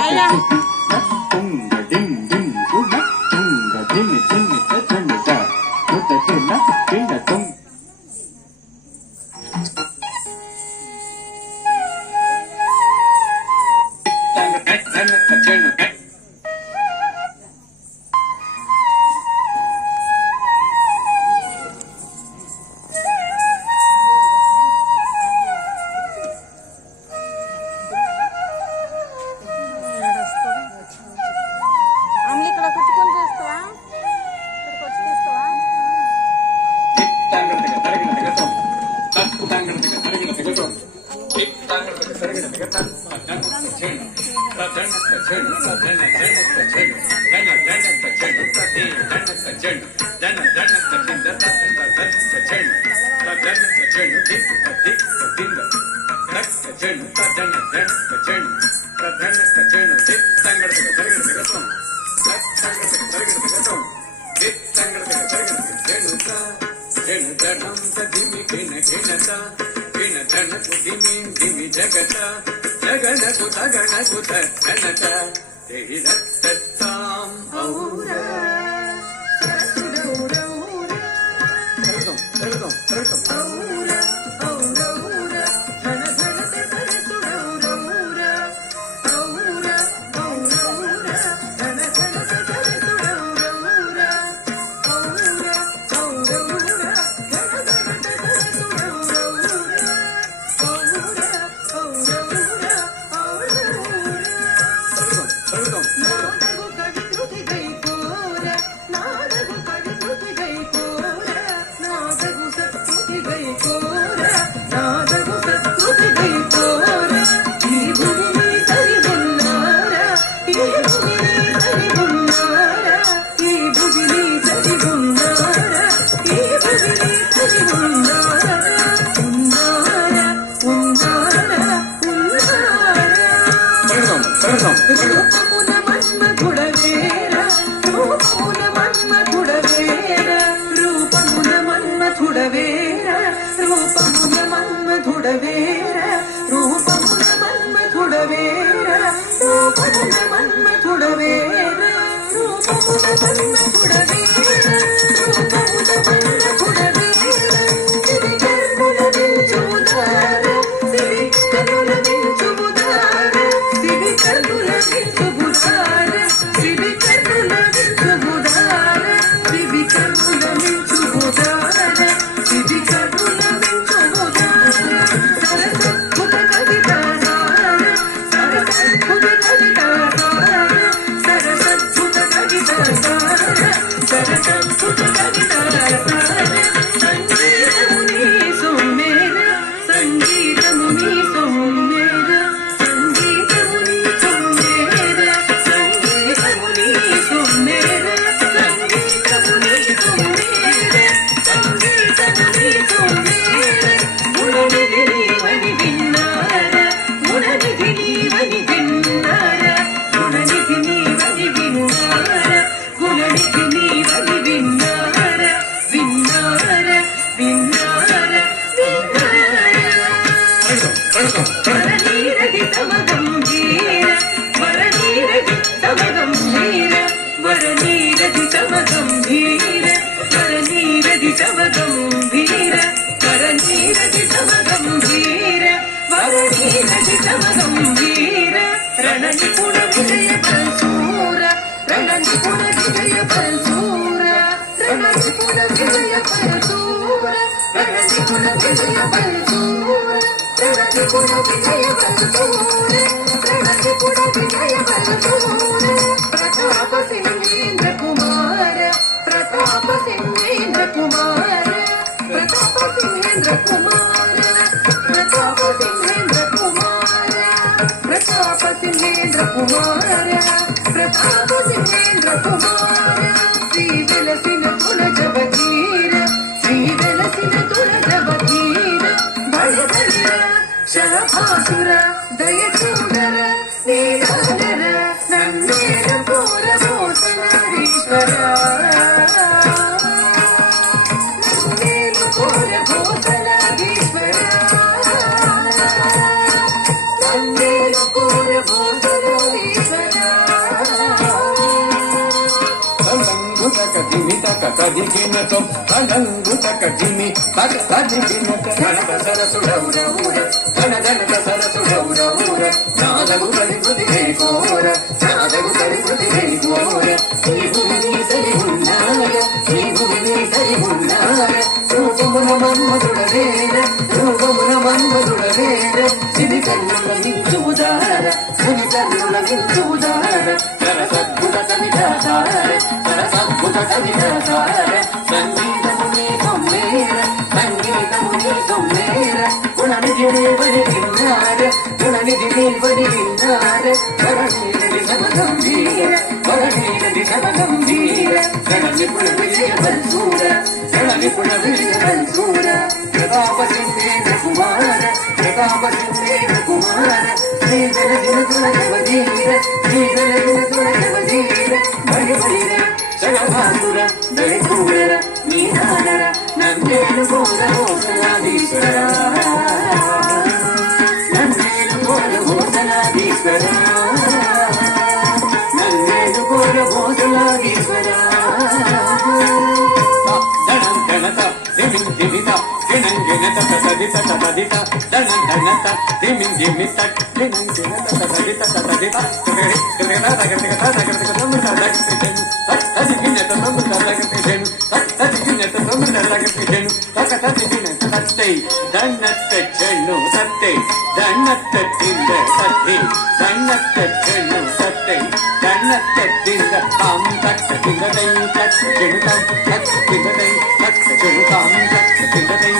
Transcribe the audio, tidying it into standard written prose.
Ram ధిమి తక తదిగిన తో తనంగు తక ధిమి తక తదిగిన గణప సరసుడౌరౌర గణ గణప సరసుడౌరౌర నాదగు కలి కృతి హే కోర నాదగు కలి కృతి హే కోర ఈ భూమి సరి ఉన్నాయ ఈ భూమి సరి ఉన్నాయ రూపమున మన్మధుడవేన రూపమున మన్మధుడవేన సిరి కన్నుల నించుదార సిరి కన్నుల నించుదార సరసద్భుత కవితార సరసద్భుత కవితార సంగీతమునే సొమ్మేర సంగీతమునే సొమ్మేర గుణనిధిని బడి విన్నార గుణనిధిని బడి విన్నార వరణీనది సమగంభీర వరణీనది సమగంభీర గణనిపుణ విజయ బల్సూర గణనిపుణ విజయ బల్సూర ప్రతాపసిందేన కుమార ప్రతాపసిందేన కుమార శ్రీధర దినతుల జవధీర శ్రీధర దినతుల జవధీర బడి బడిర జగభాసుర దళిపూర నీనానర నందేలు గోర హోసలాదీశ్వర నందేలు గోర హోసలాదీశ్వర నందేలు గోర హోసలాదీశ్వర ధనం ధనత దిమిం దిమిత దినం దినత తదిత తదిత ధనం ధనత దిమిం దిమిత దినం దినత తదిత తదిత ధన్నత్త చెన్ను సత్తే ధన్నత్త తింద సత్తే ధన్నత్త చెన్ను సత్తే ధన్నత్త తింద తాం తట్ట తిందై తట్ట చెడుతాం తట్ట తిందై తట్ట చెడుతాం తట్ట తిందై